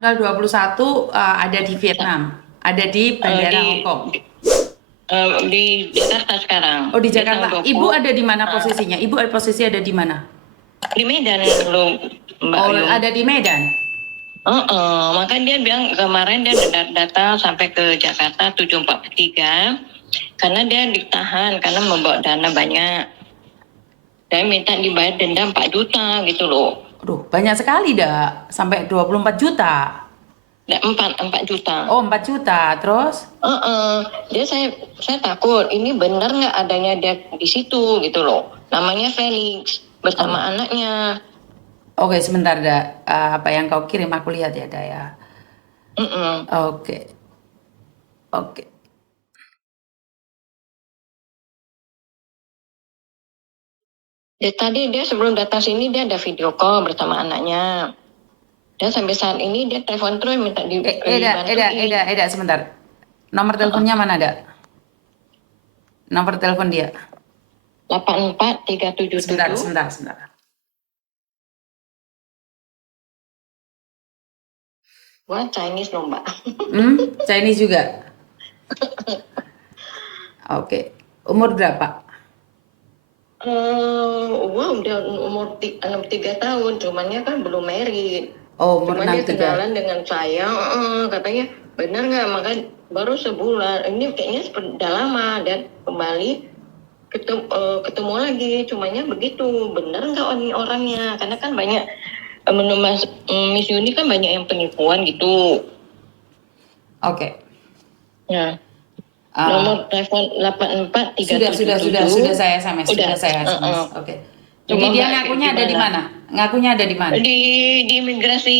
Tanggal 21 ada di Vietnam, ada di Bandara Di Hong Kong. di Jakarta sekarang. Oh, di Dia tanggal Jakarta. 20. Ibu ada di mana posisinya? Ibu posisi ada di mana? Di Medan lo, Mbak Oh, Yung. ada di Medan. Makanya dia bilang kemarin dia datang sampai ke Jakarta 7.43 karena dia ditahan karena membawa dana banyak. Dan minta dibayar denda 4 juta gitu loh. Aduh, banyak sekali dah. Sampai 24 juta. 4 juta. Oh, 4 juta. Terus? Dia saya takut ini benar nggak adanya dia di situ gitu loh. Namanya Felix bersama anaknya. Oke, sebentar dah. Apa yang kau kirim aku lihat ya, dah ya. Oke. Oke. Tadi dia sebelum datang sini dia ada video call bersama anaknya. Dan sampai saat ini dia telepon terus minta dibantuin. Eda, sebentar. Nomor teleponnya mana, ada? Nomor telepon dia. 84377. Sebentar. Wah, Chinese loh, Mbak. Chinese juga. Oke. Umur berapa? Udah umur 63 tahun, cumannya kan belum married. Oh, umur Cuman dia 63. kenalan dengan saya, katanya benar nggak, maka baru sebulan. Ini kayaknya udah lama dan kembali ketemu lagi. Cumannya begitu, benar nggak orangnya? Karena kan banyak Miss Yuni kan banyak yang penipuan gitu. Oke. Nah, nomor telepon 84377. Sudah saya SMS. Oke. Jadi dia ngakunya ada di mana? Ngakunya ada di mana? Di imigrasi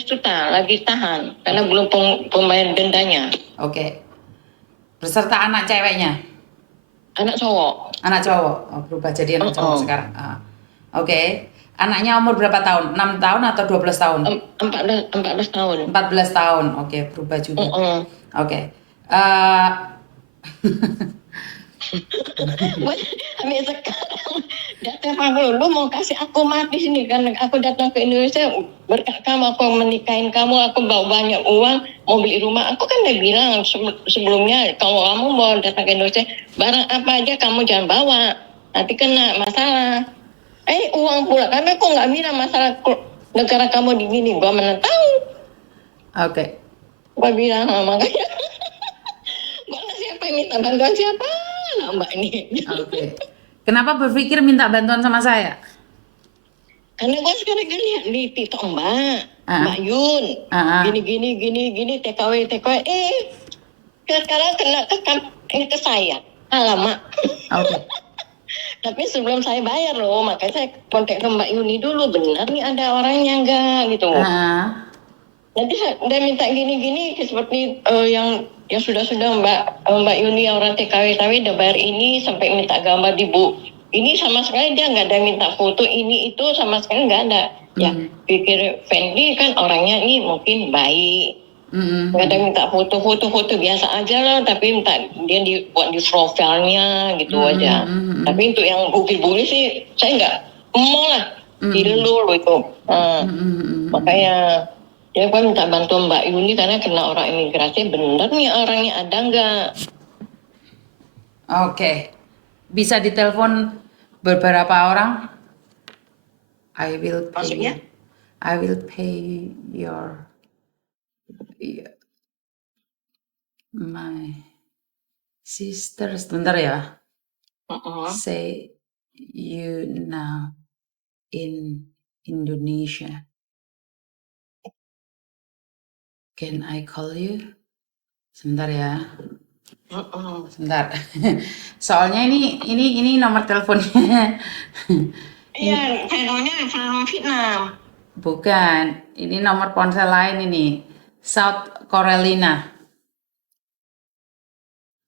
Suta lagi tahan karena belum pembayar dendanya. Oke. Beserta anak ceweknya? Anak cowok. Anak cowok. Oh, berubah jadi anak cowok sekarang. Oke. Anaknya umur berapa tahun? 6 tahun atau 12 tahun? 14 tahun. 14 tahun. Oke, berubah juga. Oke. Ambil sekarang datang aku, lu mau kasih aku mati sini kan, aku datang ke Indonesia berkat kamu, aku menikahin kamu, aku bawa banyak uang, mau beli rumah. Aku kan udah bilang sebelumnya, kalau kamu mau datang ke Indonesia, barang apa aja kamu jangan bawa, nanti kena masalah. Uang pula, tapi aku nggak bilang masalah negara kamu di gini, gua mana tahu. Oke. Gua bilang makanya mana siapa yang minta bantuan siapa lah Mbak ini. Oke. Kenapa berpikir minta bantuan sama saya? Karena gue sekarang kan lihat di TikTok Mbak Yun, gini, TKW, sekarang kena ke saya, alamak. Oke. Tapi sebelum saya bayar loh, makanya saya kontak ke Mbak Yuni dulu, benar nih ada orangnya enggak gitu. Nanti dia minta gini seperti yang sudah Mbak Yuni orang TKW udah bayar ini sampai minta gambar di bu. Ini sama sekali dia nggak ada minta foto ini itu sama sekali nggak ada. Ya pikir Fendi kan orangnya ini mungkin baik. Nggak ada minta foto biasa aja lah, tapi minta dia dibuat di profilnya gitu aja. Tapi untuk yang bukti-bukti sih saya nggak mau lah, dulu itu. Makanya dia kan minta bantuan Mbak Yuni karena kena orang imigrasi, bener nih orangnya ada nggak? Oke. Bisa ditelepon beberapa orang? I will pay. Maksudnya? I will pay your my sister. Sebentar ya. Say you now in Indonesia. Can I call you? Sebentar ya. Sebentar. Soalnya ini nomor teleponnya. Iya, channelnya channel Vietnam. Bukan, ini nomor ponsel lain ini. South Carolina.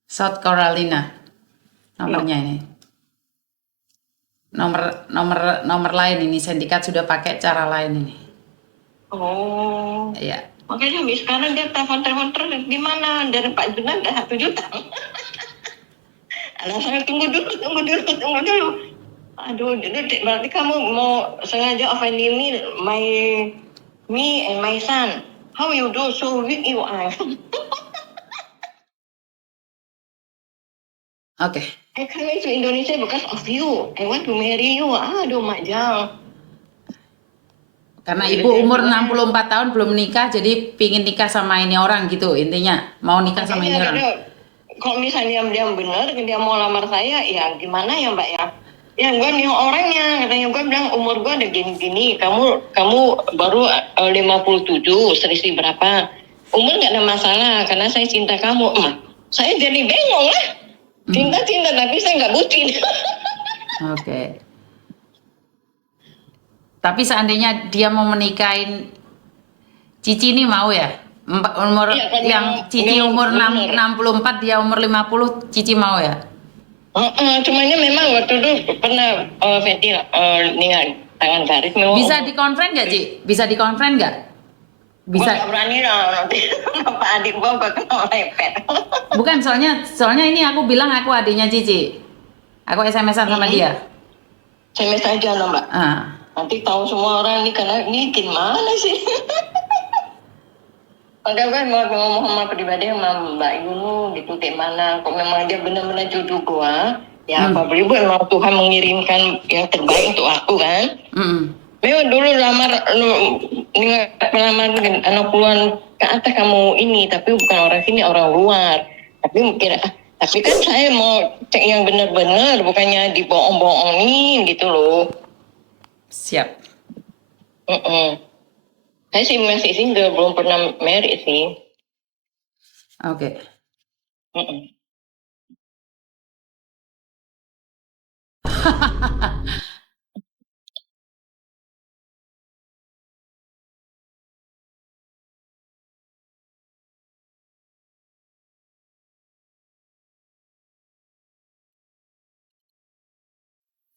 South Carolina. Nomornya ini. Nomor lain ini, sindikat sudah pakai cara lain ini. Oh. Iya. Makanya sekarang dia telepon terus gimana dari Pak Junan udah 1 juta. Alasannya tunggu dulu. Aduh, berarti kamu mau sengaja offending me and my son. How you do so weak you are? Oke. I come to Indonesia because of you. I want to marry you. Aduh, Mak Jang. Karena ibu umur 64 tahun belum menikah, jadi pingin nikah sama ini orang gitu intinya. Mau nikah sama ini orang. Kalau misalnya dia benar, dia mau lamar saya, ya gimana ya Mbak ya? Ya gue nih orangnya, katanya gue bilang umur gue ada gini-gini, kamu baru 57, selisih berapa? Umur nggak ada masalah, karena saya cinta kamu. Saya jadi bengong lah. Cinta-cinta, tapi saya nggak bucin. Oke. Tapi seandainya dia mau menikahin Cici ini mau ya? Umur Iya, kan yang Cici umur bener. 64, dia umur 50, Cici mau ya? Cumanya memang waktu itu pernah Fetty nih tangan garis memang. Bisa dikonfren nggak, Ci? Bisa dikonfren nggak? Bisa. Gua nggak berani lah nanti Pak adik gua kena lepet. Bukan, soalnya ini aku bilang aku adiknya Cici. Aku SMS-an sama dia. SMS aja lah Mbak. Nanti tahu semua orang nih, karena ini gimana sih? Padahal gue mau ngomong sama pribadi sama Mbak Yunu gitu, kayak mana. Kok memang dia benar-benar jodoh gua, ya apa boleh buat, memang Tuhan mengirimkan yang terbaik untuk aku kan. Memang dulu pelamar anak puluhan ke atas kamu ini, tapi bukan orang sini, orang luar. Tapi mungkin, tapi kan saya mau cek yang benar-benar, bukannya dibohong-bohongin gitu loh. Siap. Saya sih masih single, belum pernah married sih. Oke.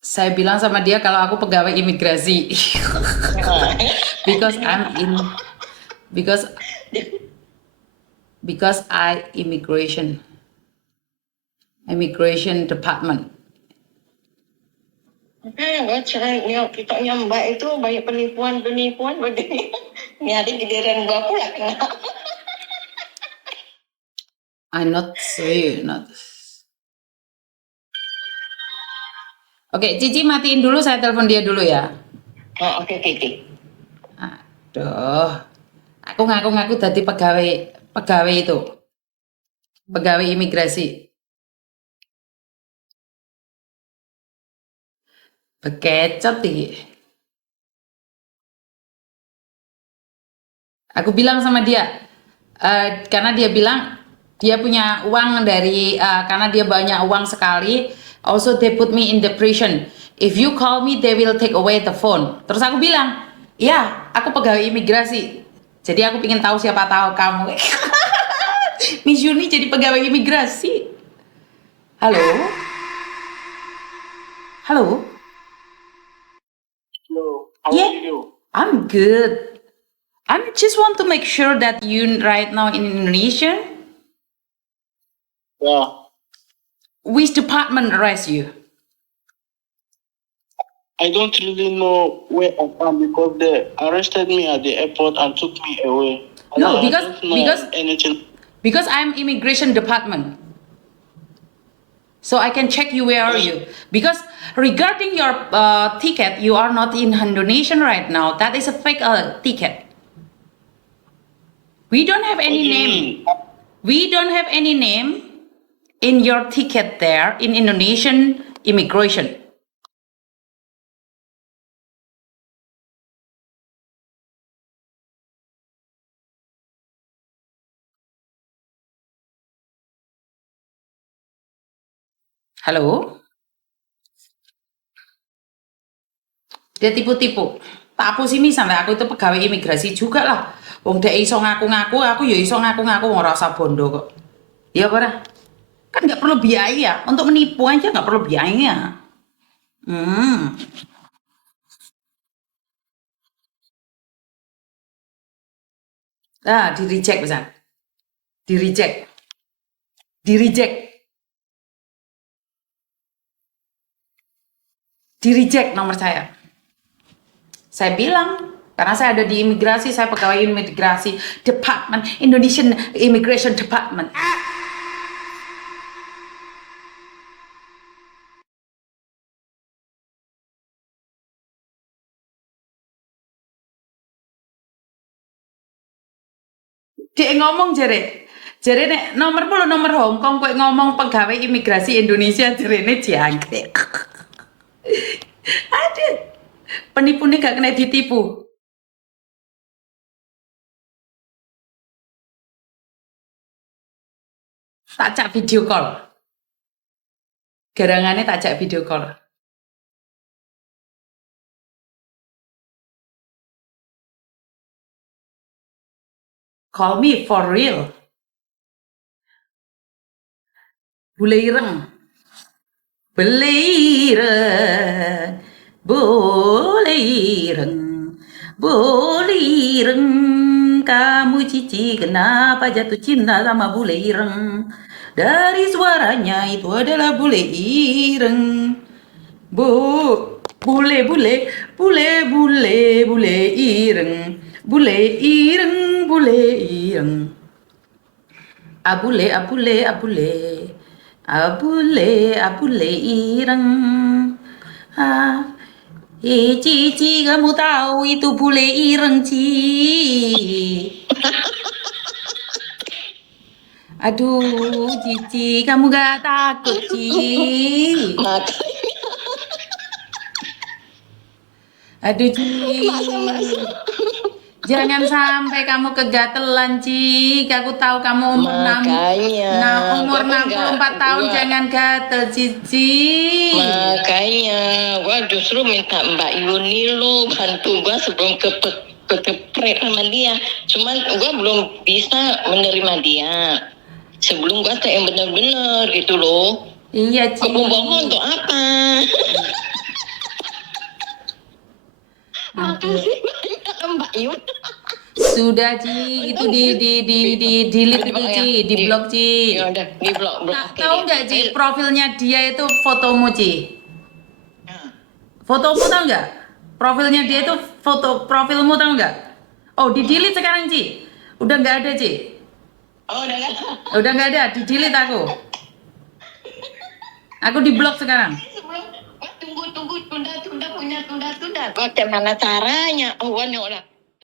Saya bilang sama dia kalau aku pegawai imigrasi. because I immigration department. Kita Mbak itu banyak penipuan begini. Nyari giliran gua pula kena. I'm not say not. Oke, Cici matiin dulu, saya telepon dia dulu ya. Oke. Aduh, aku ngaku-ngaku tadi pegawai itu, pegawai imigrasi. Bekecot nih. Aku bilang sama dia, karena dia bilang dia punya uang dari, karena dia banyak uang sekali. Also they put me in depression. If you call me, they will take away the phone. Terus aku bilang, ya, aku pegawai imigrasi. Jadi aku pengen tahu siapa tahu kamu. Miss Yuni jadi pegawai imigrasi. Halo? Halo? Hello, how are you? I'm good. I just want to make sure that you right now in Indonesia. Yeah. Which department arrest you? I don't really know where I am because they arrested me at the airport and took me away. No, I don't know anything. Because I'm immigration department. So I can check you where are you. Because regarding your ticket, you are not in Indonesia right now. That is a fake ticket. We don't have any name. We don't have any name in your ticket there in Indonesian immigration. Halo? Dia tipu-tipu. Tak apa sih, sampai aku itu pegawai imigrasi juga lah. Wong dia iso ngaku-ngaku, aku ya iso ngaku-ngaku, wong rasa bondo kok. Iya ora? Kan nggak perlu biaya. Untuk menipu aja nggak perlu biaya. Di reject pesan. Di reject. Di reject. Di reject nomor saya. Saya bilang, Karena saya ada di imigrasi, saya pegawai imigrasi Department, Indonesian Immigration Department. Dia ngomong jere nek nomor Hong Kong kok ngomong pegawai imigrasi Indonesia jerene jangkrik. Aduh, penipu nih gak kena ditipu. Tak cak video call. Garangannya tak cak video call. Call me for real. Bule ireng. Bule ireng. Bule ireng. Bule ireng. Kamu cici kenapa jatuh cinta sama bule ireng? Dari suaranya itu adalah bule ireng. Bule ireng. Bule ireng. Abule ireng. Cici kamu tahu itu bule ireng, Ci. Aduh, Cici, kamu gak takut, Ci? Aduh, Ci. Jangan sampai kamu kegatelan, Ci. Aku tahu kamu umur 64 tahun, jangan gatel, Cici. Makanya, gua justru minta Mbak Yuni lo bantu gua sebelum kepret sama dia. Cuman gua belum bisa menerima dia. Sebelum gua yang bener-bener gitu loh. Iya, Ci. Kebohongan untuk apa? Makasih banyak Mbak Yun. Sudah, Ci, itu di delete itu, Ci, di blok, Ci. Ya udah, di blok. Tahu nggak, Ci, profilnya dia itu fotomu, Ci? Fotomu tahu nggak? Profilnya dia itu profilmu tahu nggak? Oh, di delete sekarang, Ci. Udah nggak ada, Ci. Oh, udah nggak? Udah nggak ada, di delete aku. Aku di blok sekarang. Tunggu, tunda. Bagaimana caranya? Oh, udah.